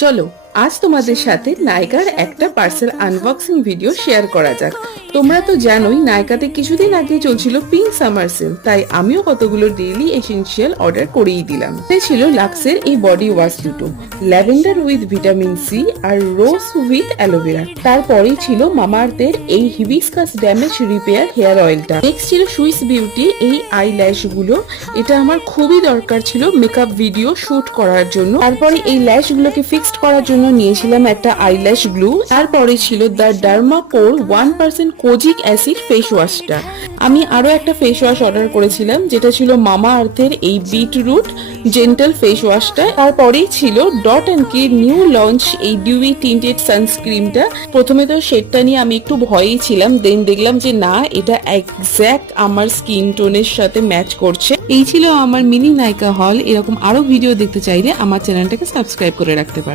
চলো আজ তোমাদের সাথে নাইকার একটা পার্সেল আনবক্সিং ভিডিও শেয়ার করা যাক। তোমরা তো জানোই নাইকাতে কিছুদিন আগে চলছিল পিঙ্ক সামার সেল, তাই আমিও কতগুলো ডেইলি এসেনশিয়াল অর্ডার করেই দিলাম। ছিল লাক্সের এই বডি ওয়াশ দুটো, ল্যাভেন্ডার উইথ ভিটামিন সি আর রোজ উইথ অ্যালোভেরা। তারপরেই ছিল মামাআর্থের এই হিবিস্কাস ড্যামেজ রিপেয়ার হেয়ার অয়েলটা। নেক্সট ছিল সুইস বিউটি এই আই ল্যাশ গুলো, এটা আমার খুবই দরকার ছিল মেকআপ ভিডিও শুট করার জন্য। তারপরে এই ল্যাশ গুলোকে ফিক্সড করার জন্য নিয়েছিলাম একটা আইল্যাশ গ্লু। তারপরে ছিল দ্য ডার্মাকোর 1% কোজিক অ্যাসিড ফেস ওয়াশটা। আমি আরো একটা ফেস ওয়াশ অর্ডার করেছিলাম, যেটা ছিল মামাআর্থের এই বিটরুট জেন্টাল ফেস ওয়াশটা। তারপরেই ছিল ডট অ্যান্ড কি নিউ লঞ্চ এই ডিউই টিন্টেড সানস্ক্রিনটা। প্রথমে তো শেডটা নিয়ে আমি একটু ভয়েই ছিলাম, দেন দেখলাম যে না, এটা এক্স্যাক্ট আমার স্কিন টোনের সাথে ম্যাচ করছে। এই ছিল আমার মিনি নাইকা হল। এরকম আরো ভিডিও দেখতে চাইলে আমার চ্যানেলটাকে সাবস্ক্রাইব করে রাখতে পারো।